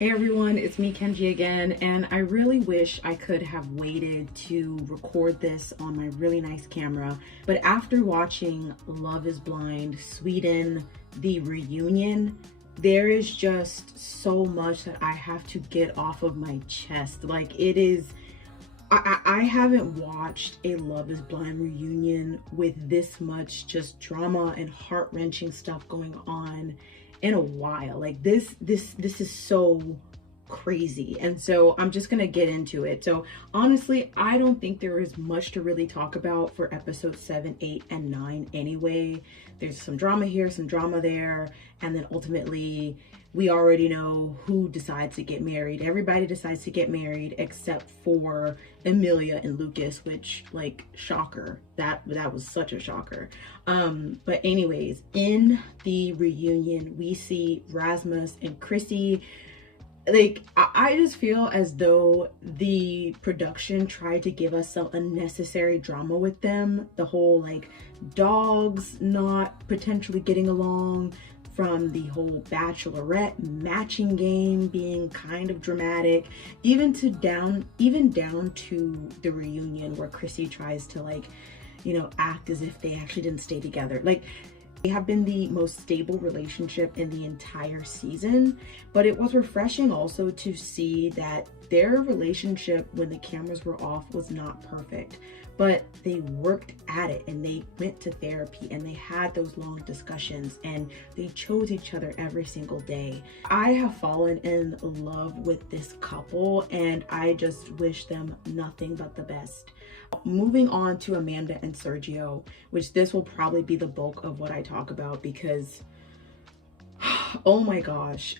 Hey everyone, it's me Kenji again, and I really wish I could have waited to record this on my really nice camera, but after watching Love is Blind Sweden, the reunion, there is just so much that I have to get off of my chest. Like it is, I haven't watched a Love is Blind reunion with this much just drama and heart-wrenching stuff going on in a while. Like this is so crazy, and so I'm just gonna get into it. So honestly, I don't think there is much to really talk about for episode 7, 8, and 9 anyway. There's some drama here, some drama there, and then ultimately we already know who decides to get married. Everybody decides to get married except for Emilia and Lucas, which, like, shocker. That was such a shocker. But anyways, in the reunion, we see Rasmus and Chrissy. Like, I just feel as though the production tried to give us some unnecessary drama with them. The whole, like, dogs not potentially getting along, from the whole bachelorette matching game being kind of dramatic, even down to the reunion where Chrissy tries to, like, act as if they actually didn't stay together. Like, they have been the most stable relationship in the entire season, but it was refreshing also to see that their relationship when the cameras were off was not perfect, but they worked at it and they went to therapy and they had those long discussions and they chose each other every single day. I have fallen in love with this couple and I just wish them nothing but the best. Moving on to Amanda and Sergio, which this will probably be the bulk of what I talk about because oh my gosh.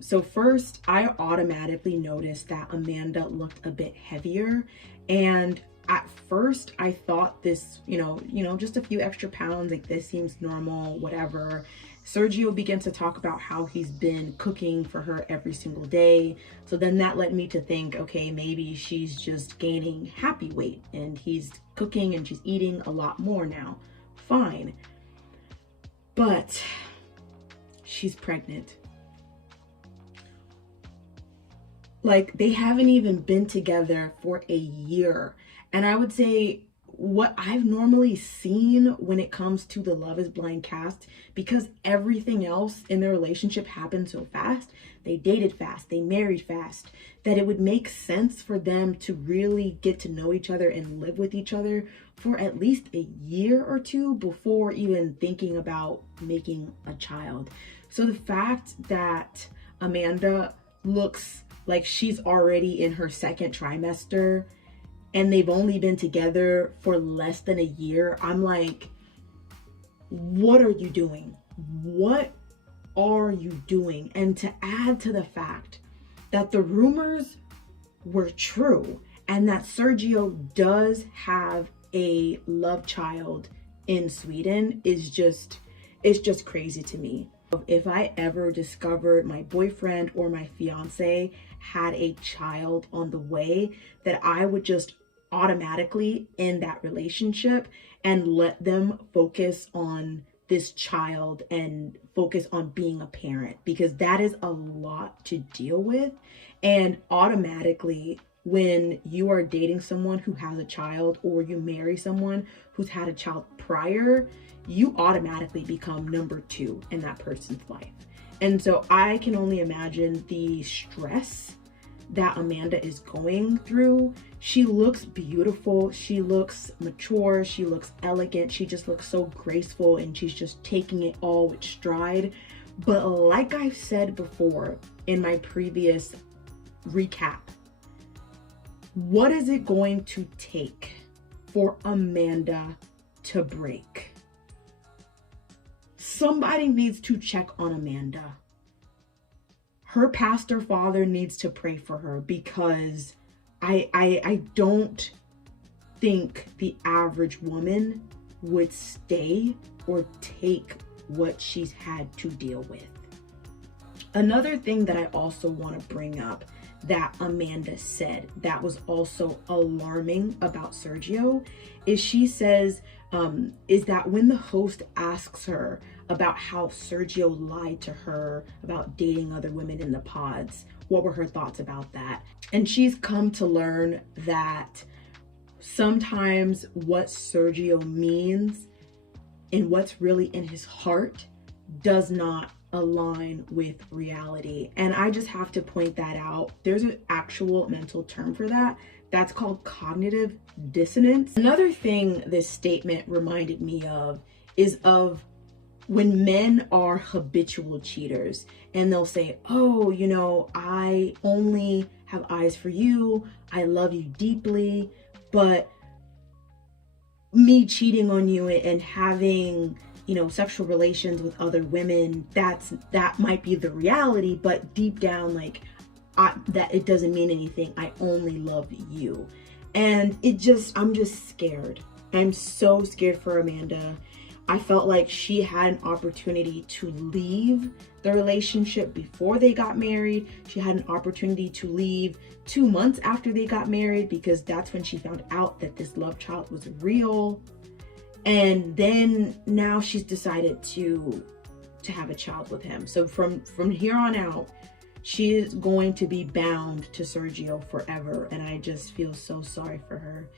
So first I automatically noticed that Amanda looked a bit heavier, and at first I thought this, just a few extra pounds, like this seems normal, whatever. Sergio began to talk about how he's been cooking for her every single day. So then that led me to think, okay, maybe she's just gaining happy weight and he's cooking and she's eating a lot more now. Fine. But she's pregnant. Like, they haven't even been together for a year. And I would say what I've normally seen when it comes to the Love is Blind cast, because everything else in their relationship happened so fast, they dated fast, they married fast, that it would make sense for them to really get to know each other and live with each other for at least a year or two before even thinking about making a child. So the fact that Amanda looks like she's already in her second trimester and they've only been together for less than a year, I'm like, what are you doing? What are you doing? And to add to the fact that the rumors were true and that Sergio does have a love child in Sweden is just, it's just crazy to me. If I ever discovered my boyfriend or my fiance had a child on the way, that I would just automatically end that relationship and let them focus on this child and focus on being a parent, because that is a lot to deal with. And automatically, when you are dating someone who has a child or you marry someone who's had a child prior, you automatically become number 2 in that person's life. And so I can only imagine the stress that Amanda is going through. She looks beautiful, she looks mature, she looks elegant, she just looks so graceful, and she's just taking it all with stride. But like I've said before in my previous recap, what is it going to take for Amanda to break? Somebody needs to check on Amanda. Her pastor father needs to pray for her, because I don't think the average woman would stay or take what she's had to deal with. Another thing that I also want to bring up that Amanda said that was also alarming about Sergio is she says, is that when the host asks her about how Sergio lied to her about dating other women in the pods, what were her thoughts about that? And she's come to learn that sometimes what Sergio means and what's really in his heart does not align with reality. And I just have to point that out. There's an actual mental term for that. That's called cognitive dissonance. Another thing this statement reminded me of is of when men are habitual cheaters and they'll say, oh, you know, I only have eyes for you. I love you deeply, but me cheating on you and having, you know, sexual relations with other women, that might be the reality, but deep down, like, that it doesn't mean anything. I only love you. And I'm just scared. I'm so scared for Amanda. I felt like she had an opportunity to leave the relationship before they got married. She had an opportunity to leave 2 months after they got married, because that's when she found out that this love child was real. And then now she's decided to have a child with him. So from here on out, she is going to be bound to Sergio forever. And I just feel so sorry for her.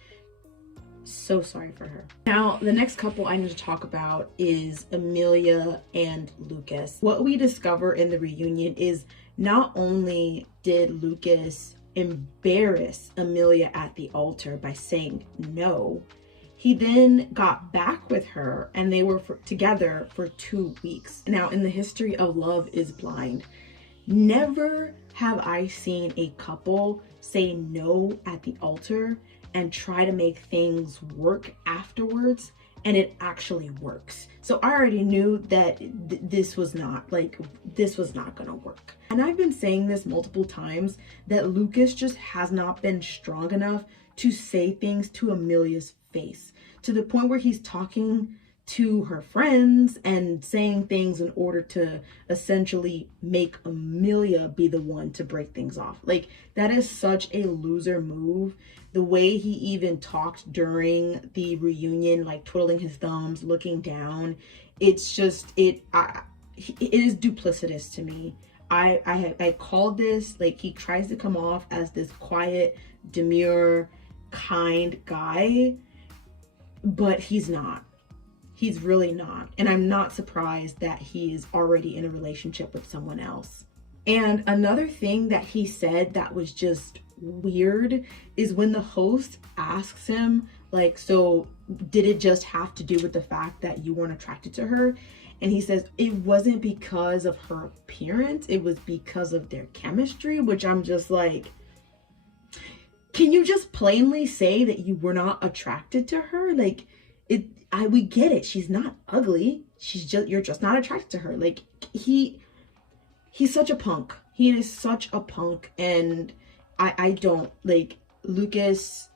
So sorry for her. Now, the next couple I need to talk about is Amelia and Lucas. What we discover in the reunion is not only did Lucas embarrass Amelia at the altar by saying no, he then got back with her and they were together for 2 weeks. Now, in the history of Love is Blind, never have I seen a couple say no at the altar and try to make things work afterwards, and it actually works. So I already knew that this was not gonna work. And I've been saying this multiple times, that Lucas just has not been strong enough to say things to Amelia's face, to the point where he's talking to her friends and saying things in order to essentially make Amelia be the one to break things off. Like, that is such a loser move. The way he even talked during the reunion, like twiddling his thumbs, looking down, it's just, it is duplicitous to me. I called this, like, he tries to come off as this quiet, demure, kind guy, but he's not. He's really not. And I'm not surprised that he is already in a relationship with someone else. And another thing that he said that was just weird is when the host asks him, like, so did it just have to do with the fact that you weren't attracted to her? And he says it wasn't because of her appearance, it was because of their chemistry, which I'm just like, can you just plainly say that you were not attracted to her? Like, we get it. She's not ugly. You're just not attracted to her. Like, he's such a punk. He is such a punk. And I don't like Lucas,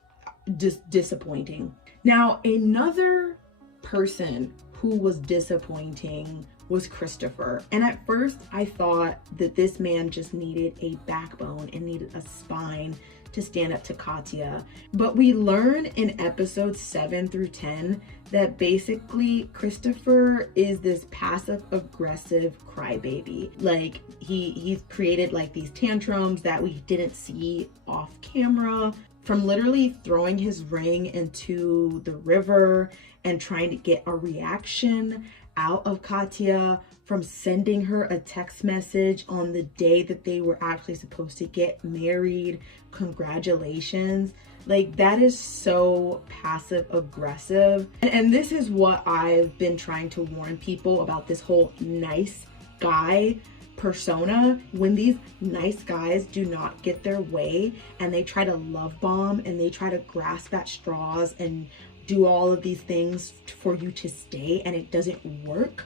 just disappointing. Now, another person who was disappointing was Christopher. And at first I thought that this man just needed a backbone and needed a spine to stand up to Katya. But we learn in episodes 7 through 10 that basically Christopher is this passive aggressive crybaby. Like, he's created like these tantrums that we didn't see off camera, from literally throwing his ring into the river and trying to get a reaction out of Katya, from sending her a text message on the day that they were actually supposed to get married, congratulations. Like, that is so passive aggressive. And this is what I've been trying to warn people about, this whole nice guy persona. When these nice guys do not get their way and they try to love bomb and they try to grasp at straws and do all of these things for you to stay, and it doesn't work,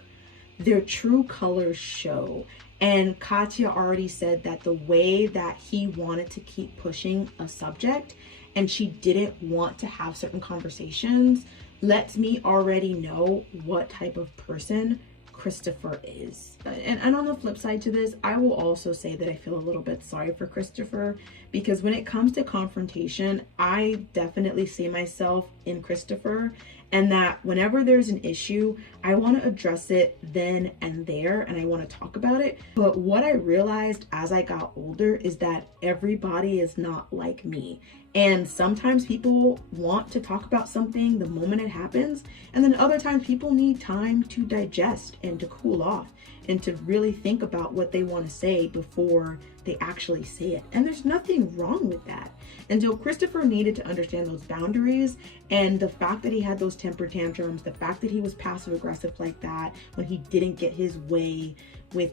their true colors show. And Katya already said that the way that he wanted to keep pushing a subject and she didn't want to have certain conversations lets me already know what type of person Christopher is. And on the flip side to this, I will also say that I feel a little bit sorry for Christopher, because when it comes to confrontation, I definitely see myself in Christopher, and that whenever there's an issue, I want to address it then and there, and I want to talk about it. But what I realized as I got older is that everybody is not like me. And sometimes people want to talk about something the moment it happens, and then other times people need time to digest and to cool off and to really think about what they want to say before they actually say it. And there's nothing wrong with that. And so Christopher needed to understand those boundaries, and the fact that he had those temper tantrums, the fact that he was passive aggressive like that when he didn't get his way with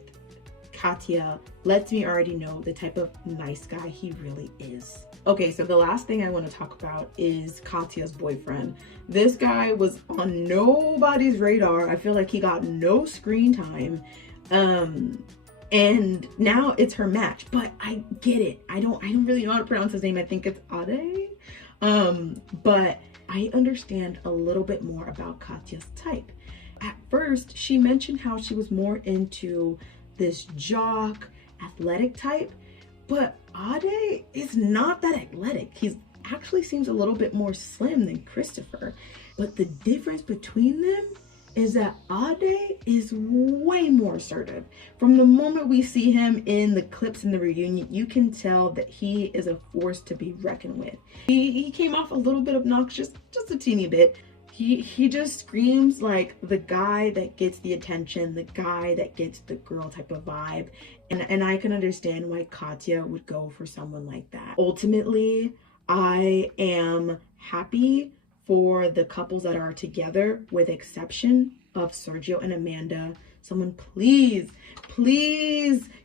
Katya, lets me already know the type of nice guy he really is. Okay, so the last thing I want to talk about is Katya's boyfriend. This guy was on nobody's radar. I feel like he got no screen time. And now it's her match, but I get it. I don't really know how to pronounce his name. I think it's Ade. But I understand a little bit more about Katya's type. At first, she mentioned how she was more into this jock, athletic type, but Ade is not that athletic. He actually seems a little bit more slim than Christopher. But the difference between them is that Ade is way more assertive. From the moment we see him in the clips in the reunion, you can tell that he is a force to be reckoned with. He came off a little bit obnoxious, just a teeny bit. He just screams like the guy that gets the attention, the guy that gets the girl type of vibe. And I can understand why Katya would go for someone like that. Ultimately, I am happy for the couples that are together, with exception of Sergio and Amanda. Someone please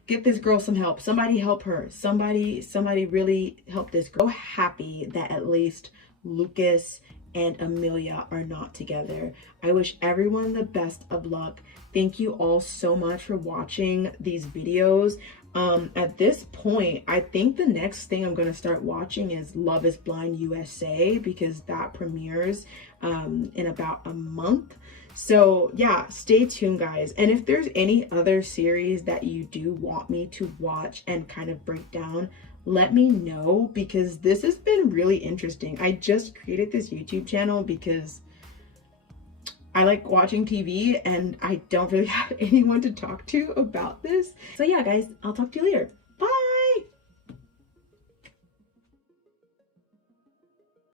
get this girl some help. Somebody help her. Somebody really help this girl. So happy that at least Lucas and Amelia are not together. I wish everyone the best of luck. Thank you all so much for watching these videos. At this point, I think the next thing I'm going to start watching is Love is Blind USA, because that premieres in about a month. So yeah, stay tuned, guys. And if there's any other series that you do want me to watch and kind of break down, let me know, because this has been really interesting. I just created this YouTube channel because I like watching TV and I don't really have anyone to talk to about this. So yeah, guys, I'll talk to you later.